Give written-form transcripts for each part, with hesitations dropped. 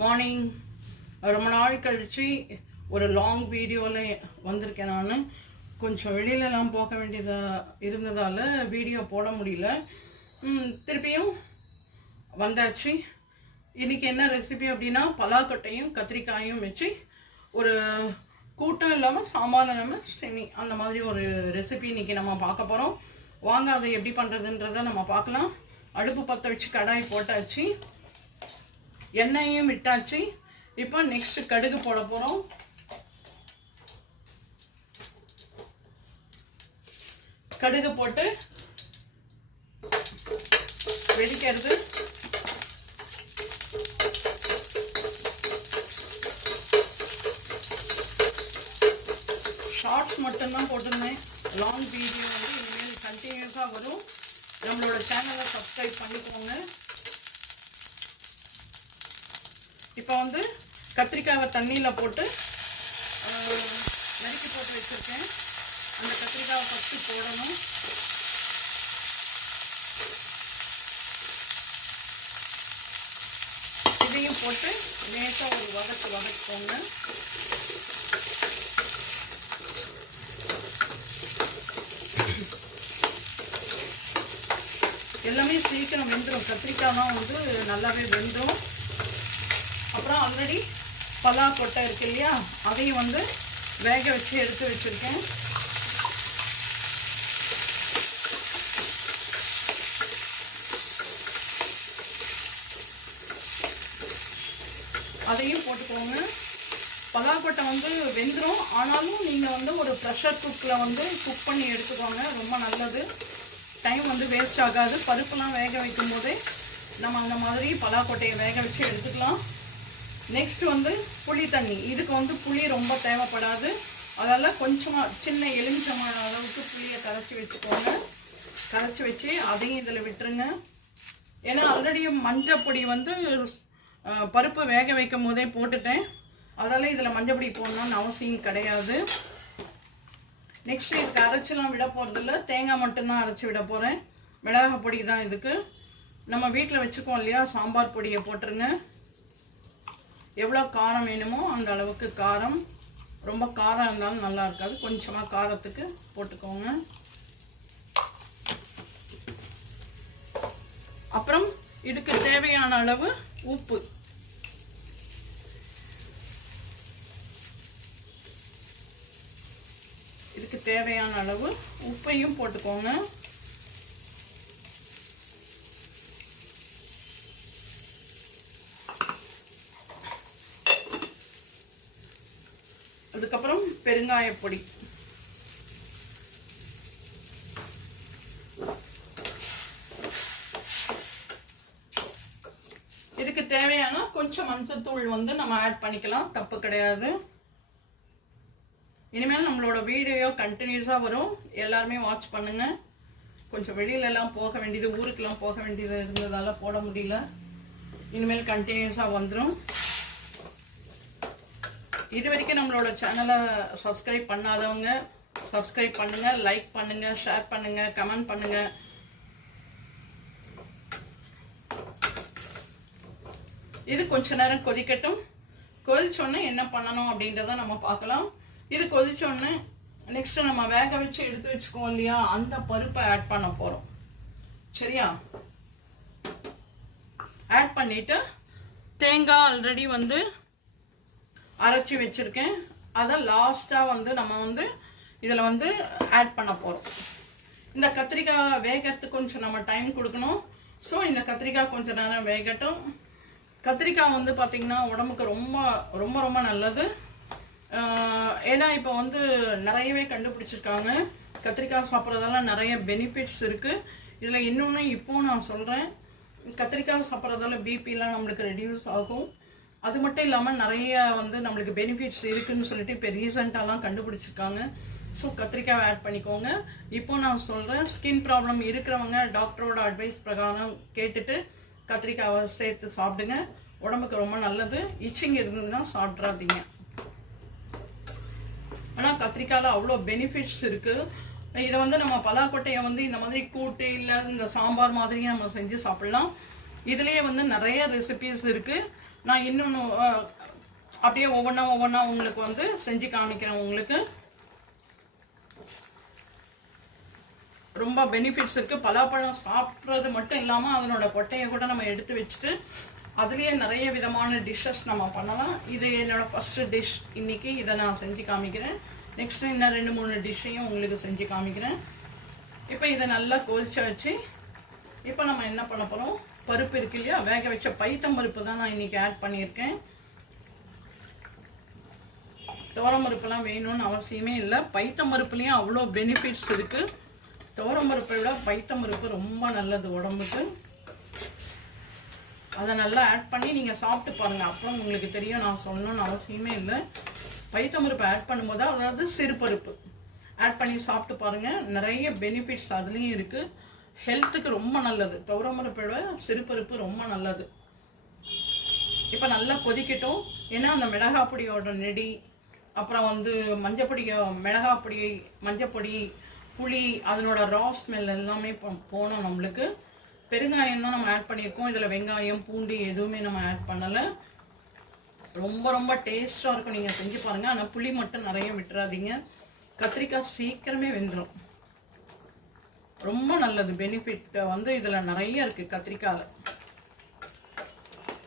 Morning. ரொம்ப நாள் கழிச்சு ஒரு லாங் வீடியோவில் வந்திருக்கேன். நான் கொஞ்சம் வெளியிலலாம் போக வேண்டியதாக இருந்ததால் வீடியோ போட முடியல. திருப்பியும் வந்தாச்சு. இன்றைக்கி என்ன ரெசிபி அப்படின்னா, பலாக்கொட்டையும் கத்திரிக்காயும் வச்சு ஒரு கூட்டம் இல்லாமல் சாம்பார் இல்லாமல் செமி அந்த மாதிரி ஒரு ரெசிபி இன்றைக்கி நம்ம பார்க்க போகிறோம். வாங்க அதை எப்படி பண்ணுறதுன்றதை நம்ம பார்க்கலாம். அடுப்பு பற்ற வச்சு கடாய் போட்டாச்சு, எண்ணெயும் விட்டாச்சு. இப்போ நெக்ஸ்ட் கடுகு போட போகிறோம். கடுகு போட்டு வெடிக்கிறது. ஷார்ட்ஸ் மட்டும்தான் போட்டிருந்தேன். லாங் வீடியோ வந்து இனிமேல் கண்டினியூஸாக வரும். நம்மளோட சேனலை சப்ஸ்கிரைப் பண்ணிக்கோங்க. இப்போ வந்து கத்திரிக்காவை தண்ணியில் போட்டு நறுக்கி போட்டு வச்சுருக்கேன். அந்த கத்திரிக்காவை ஃபஸ்ட்டு போடணும். இதையும் போட்டு லேசாக ஒரு வதக்குவோங்க. எல்லாமே சீக்கிரம் வெந்துடும். கத்திரிக்காய்லாம் வந்து நல்லாவே வெந்துடும். அப்புறம் ஆல்ரெடி பலாக்கொட்டை இருக்கு இல்லையா, அதையும் வந்து வேக வச்சு எடுத்து வச்சுருக்கேன். அதையும் போட்டுக்கோங்க. பலாக்கொட்டை வந்து வெந்துடும். ஆனாலும் நீங்கள் வந்து ஒரு ப்ரெஷர் குக்கில் வந்து குக் பண்ணி எடுத்துக்கோங்க, ரொம்ப நல்லது. டைம் வந்து வேஸ்ட் ஆகாது. பருப்புலாம் வேக வைக்கும் போதே நம்ம அந்த மாதிரி பலாக்கொட்டையை வேக வச்சு எடுத்துக்கலாம். நெக்ஸ்ட் வந்து புளி தண்ணி. இதுக்கு வந்து புளி ரொம்ப தேவைப்படாது. அதனால் கொஞ்சமாக சின்ன எலுமிச்சமான அளவுக்கு புளியை கரைச்சி வச்சுக்கோங்க. கரைச்சி வச்சு அதையும் இதில் விட்டுருங்க. ஏன்னா ஆல்ரெடி மஞ்சள் பொடி வந்து பருப்பு வேக வைக்கும் போதே போட்டுட்டேன். அதால் இதில் மஞ்சள் பொடி போடணும்னு அவசியம் கிடையாது. நெக்ஸ்ட் இதுக்கு அரைச்செல்லாம் விட போகிறதில்ல, தேங்காய் மட்டும்தான் அரைச்சி விட போகிறேன். மிளகாய் பொடி தான் இதுக்கு. நம்ம வீட்டில் வச்சுக்கோம் இல்லையா, சாம்பார் பொடியை போட்டுருங்க. எவ்வளோ காரம் வேணுமோ அந்த அளவுக்கு காரம். ரொம்ப காரம் இருந்தாலும் நல்லா இருக்காது. கொஞ்சமாக காரத்துக்கு போட்டுக்கோங்க. அப்புறம் இதுக்கு தேவையான அளவு உப்பு. இதுக்கு தேவையான அளவு உப்பையும் போட்டுக்கோங்க. அதுக்கப்புறம் பெருங்காயப்பொடி. இதுக்கு தேவையான கொஞ்சம் மஞ்சத்தூள் வந்து நம்ம ஆட் பண்ணிக்கலாம், தப்பு கிடையாது. இனிமேல் நம்மளோட வீடியோ கண்டினியூஸாக வரும். எல்லாருமே வாட்ச் பண்ணுங்க. கொஞ்சம் வெளியிலலாம் போக வேண்டியது, ஊருக்கெல்லாம் போக வேண்டியது இருந்ததால போட முடியல. இனிமேல் கண்டினியூஸாக வந்துடும். இது வரைக்கும் நம்மளோட சேனலை சப்ஸ்கிரைப் பண்ணாதவங்க சப்ஸ்கிரைப் பண்ணுங்க, லைக் பண்ணுங்க, ஷேர் பண்ணுங்க, கமெண்ட் பண்ணுங்க. இது கொஞ்ச நேரம் கொதிக்கட்டும். கொதிச்சோடனே என்ன பண்ணணும் அப்படின்றத நம்ம பார்க்கலாம். இது கொதிச்சோடனே நெக்ஸ்ட் நம்ம வேக வச்சு எடுத்து வச்சுக்கோம் இல்லையா, அந்த பருப்பை ஆட் பண்ண போறோம். சரியா? ஆட் பண்ணிட்டு தேங்காய் ஆல்ரெடி வந்து அரைச்சி வச்சிருக்கேன். அதை லாஸ்ட்டாக வந்து நம்ம வந்து இதில் வந்து ஆட் பண்ண போகிறோம். இந்த கத்திரிக்காய் வேகிறதுக்கு கொஞ்சம் நம்ம டைம் கொடுக்கணும். ஸோ இந்த கத்திரிக்காய் கொஞ்சம் நேரம் வேகட்டும். கத்திரிக்காய் வந்து பார்த்திங்கன்னா உடம்புக்கு ரொம்ப ரொம்ப ரொம்ப நல்லது. ஏன்னா இப்போ வந்து நிறையவே கண்டுபிடிச்சிருக்காங்க. கத்திரிக்காய் சாப்பிட்றதால நிறைய பெனிஃபிட்ஸ் இருக்குது. இதில் இன்னொன்று இப்போ நான் சொல்கிறேன், கத்திரிக்காய் சாப்பிட்றதால பிபிலாம் நம்மளுக்கு ரெடியூஸ் ஆகும். அது மட்டும் இல்லாமல் நிறைய வந்து நம்மளுக்கு பெனிஃபிட்ஸ் இருக்குதுன்னு சொல்லிட்டு இப்போ ரீசெண்டாலாம் கண்டுபிடிச்சிருக்காங்க. ஸோ கத்திரிக்காய் ஆட் பண்ணிக்கோங்க. இப்போ நான் சொல்கிறேன், ஸ்கின் ப்ராப்ளம் இருக்கிறவங்க டாக்டரோட அட்வைஸ் பிரகாரம் கேட்டுட்டு கத்திரிக்காவை சேர்த்து சாப்பிடுங்க. உடம்புக்கு ரொம்ப நல்லது. இச்சிங் இருந்ததுன்னா சாப்பிட்றாதீங்க. ஆனால் கத்திரிக்காயில் அவ்வளோ பெனிஃபிட்ஸ் இருக்குது. இதை வந்து நம்ம பலாக்கொட்டையை வந்து இந்த மாதிரி கூட்டு இல்லை இந்த சாம்பார் மாதிரியும் நம்ம செஞ்சு சாப்பிட்லாம். இதுலேயே வந்து நிறைய ரெசிபீஸ் இருக்குது. நான் இன்னொன்று அப்படியே ஒவ்வொன்றா உங்களுக்கு வந்து செஞ்சு காமிக்கிறேன். உங்களுக்கு ரொம்ப பெனிஃபிட்ஸ் இருக்குது. பலாப்பழம் சாப்பிட்றது மட்டும் இல்லாமல் அதனோட கொட்டையை கூட நம்ம எடுத்து வச்சுட்டு அதுலேயே நிறைய விதமான டிஷ்ஷஸ் நம்ம பண்ணலாம். இது என்னோடய ஃபஸ்ட்டு டிஷ் இன்றைக்கி. இதை நான் செஞ்சு காமிக்கிறேன். நெக்ஸ்ட்டு இன்னும் 2-3 டிஷ்ஷையும் உங்களுக்கு செஞ்சு காமிக்கிறேன். இப்போ இதை நல்லா கொதிச்சு வச்சு இப்போ நம்ம என்ன பண்ண போகிறோம், பருப்பு இருக்கு இல்லையா, வேக வச்ச பைத்தம் பருப்பு தான் நான் இன்றைக்கி ஆட் பண்ணியிருக்கேன். துவரம் பருப்புலாம் வேணும்னு அவசியமே இல்லை. பைத்தம் பருப்புலேயும் அவ்வளோ பெனிஃபிட்ஸ் இருக்குது. துவரம் பருப்பை விட பைத்தம் பருப்பு ரொம்ப நல்லது உடம்புக்கு. அதை நல்லா ஆட் பண்ணி நீங்கள் சாப்பிட்டு பாருங்கள். அப்புறம் உங்களுக்கு தெரியும், நான் சொல்லணும்னு அவசியமே இல்லை. பைத்தம் பருப்பு ஆட் பண்ணும்போது, அதாவது சிறுபருப்பு ஆட் பண்ணி சாப்பிட்டு பாருங்கள். நிறைய பெனிஃபிட்ஸ் அதுலேயும் இருக்குது. ஹெல்த்துக்கு ரொம்ப நல்லது. துவரம் பருப்பை விட சிறுபருப்பு ரொம்ப நல்லது. இப்போ நல்லா கொதிக்கட்டும். ஏன்னா அந்த மிளகாப்பொடியோட நெடி, அப்புறம் வந்து மஞ்சப்பொடி, மிளகாப்பொடி, மஞ்சப்பொடி, புளி, அதனோட ரா ஸ்மெல் எல்லாமே போனோம். நம்மளுக்கு பெருங்காயம் தான் நம்ம ஆட் பண்ணியிருக்கோம். இதில் வெங்காயம், பூண்டு எதுவுமே நம்ம ஆட் பண்ணலை. ரொம்ப ரொம்ப டேஸ்ட்டாக இருக்கும். நீங்கள் செஞ்சு பாருங்கள். ஆனால் புளி மட்டும் நிறைய விட்டுறாதீங்க. கத்திரிக்காய் சீக்கிரமே வெந்துடும். ரொம்ப நல்லது. பெனிஃபிட் வந்து இதில் நிறைய இருக்குது கத்திரிக்காயில்.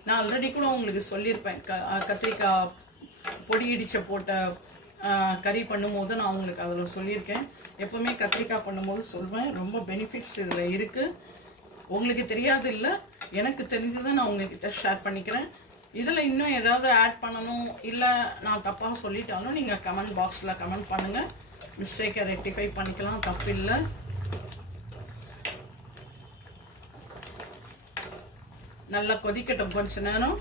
நான் ஆல்ரெடி கூட உங்களுக்கு சொல்லியிருப்பேன். கத்திரிக்காய் பொடி இடிச்ச போட்ட கறி பண்ணும்போது நான் உங்களுக்கு அதில் சொல்லியிருக்கேன். எப்போவுமே கத்திரிக்காய் பண்ணும்போது சொல்வேன். ரொம்ப பெனிஃபிட்ஸ் இதில் இருக்குது. உங்களுக்கு தெரியாது இல்லை, எனக்கு தெரிஞ்சதை நான் உங்ககிட்ட ஷேர் பண்ணிக்கிறேன். இதில் இன்னும் ஏதாவது ஆட் பண்ணணும், இல்லை நான் தப்பாக சொல்லிட்டாலும் நீங்கள் கமெண்ட் பாக்ஸில் கமெண்ட் பண்ணுங்கள். மிஸ்டேக்கை ரெக்டிஃபை பண்ணிக்கலாம், தப்பு இல்லை. நல்லா கொதிக்கட்டும் கொஞ்ச நேரம்.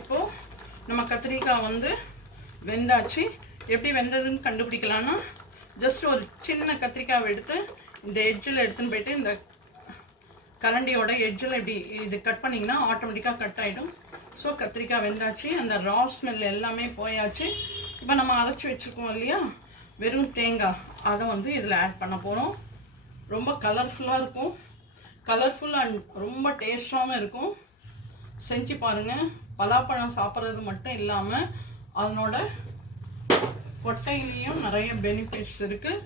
இப்போ நம்ம கத்திரிக்காய் வந்து வெந்தாச்சு. எப்படி வெந்ததுன்னு கண்டுபிடிக்கலான்னா, ஜஸ்ட் ஒரு சின்ன கத்திரிக்காவை எடுத்து இந்த எட்ஜில் எடுத்துன்னு போயிட்டு இந்த கரண்டியோட எட்ஜில் இப்படி இது கட் பண்ணிங்கன்னா ஆட்டோமேட்டிக்காக கட் ஆகிடும். ஸோ கத்திரிக்காய் வெந்தாச்சு. அந்த ரா ஸ்மெல் எல்லாமே போயாச்சு. இப்போ நம்ம அரைச்சி வச்சுருக்கோம் இல்லையா வெறும் தேங்காய், அதை வந்து இதில் ஆட் பண்ண போகிறோம். ரொம்ப கலர்ஃபுல்லாக இருக்கும். கலர்ஃபுல் அண்ட் ரொம்ப டேஸ்டாகவும் இருக்கும். செஞ்சு பாருங்கள். பலாப்பழம் சாப்பிட்றது மட்டும் இல்லாமல் அதனோட கொட்டையிலையும் நிறைய பெனிஃபிட்ஸ் இருக்குது.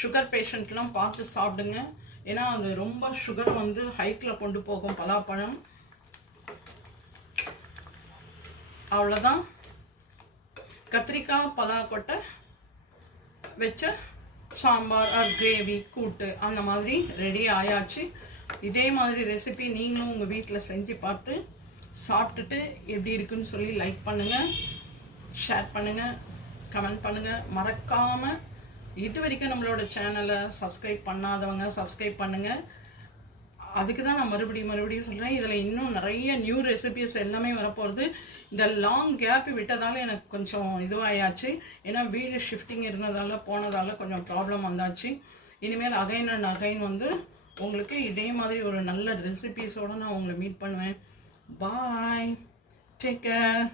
சுகர் பேஷண்ட்லாம் பார்த்து சாப்பிடுங்க. ஏன்னா அது ரொம்ப சுகர் வந்து ஹைக்கில் கொண்டு போகும் பலாப்பழம். அவ்வளோதான். கத்திரிக்காய் பலாக்கொட்டை வச்ச சாம்பார் ஆர் கிரேவி, கூட்டு அந்த மாதிரி ரெடி ஆயாச்சு. இதே மாதிரி ரெசிபி நீங்களும் உங்கள் வீட்டில் செஞ்சு பார்த்து சாப்பிட்டுட்டு எப்படி இருக்குன்னு சொல்லி லைக் பண்ணுங்கள், ஷேர் பண்ணுங்கள், கமெண்ட் பண்ணுங்கள். மறக்காமல் இது வரைக்கும் நம்மளோட சேனலை சப்ஸ்கிரைப் பண்ணாதவங்க சப்ஸ்கிரைப் பண்ணுங்கள். அதுக்கு தான் நான் மறுபடியும் சொல்கிறேன். இதில் இன்னும் நிறைய நியூ ரெசிபிஸ் எல்லாமே வரப்போகிறது. இந்த லாங் கேப் விட்டதால் எனக்கு கொஞ்சம் இதுவாயாச்சு. ஏன்னா வீடு ஷிஃப்டிங் இருந்ததால் போனதால் கொஞ்சம் ப்ராப்ளம் வந்தாச்சு. இனிமேல் அகைன் அண்ட் அகைன் வந்து உங்களுக்கு இதே மாதிரி ஒரு நல்ல ரெசிபிஸோடு நான் உங்களை மீட் பண்ணுவேன். பாய், டேக் கேர்.